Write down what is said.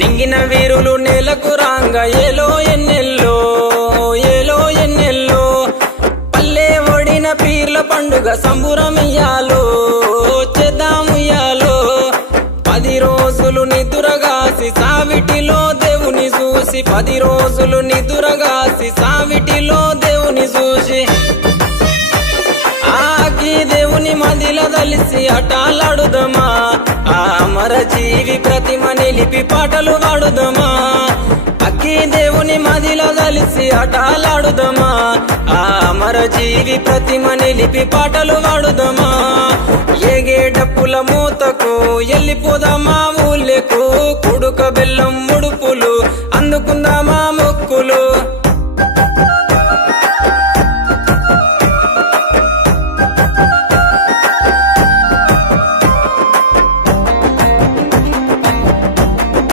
నింగిన వీరులు నేలకు రాంగ ఏలో ఎన్నెల్లో ఏలో ఎన్నెల్లో పల్లె ఒడిన పీర్ల పండుగ సంబురమియ్యాలో చేద్దాముయ్యాలో 10 రోజులు నిదురగాసి సావిటిలో దేవుని చూసి 10 రోజులు నిదురగాసి సావిటిలో దేవుని చూసి ఆకి దేవుని మదిల దలిసి అటాలాడుదమా ఆ అమర జీవి ప్రతిమ నిలిపి పాటలు పాడుదమా అక్కి దేవుని మదిల దలిసి అటాలాడుదమా ఆ అమర జీవి ప్రతిమ నిలిపి పాటలు పాడుదమా ఏగే డప్పుల మూతకు ఎల్లిపోదామా ఊళ్ళకు కుడుక బెల్లం ముడుపులు అందుకుందా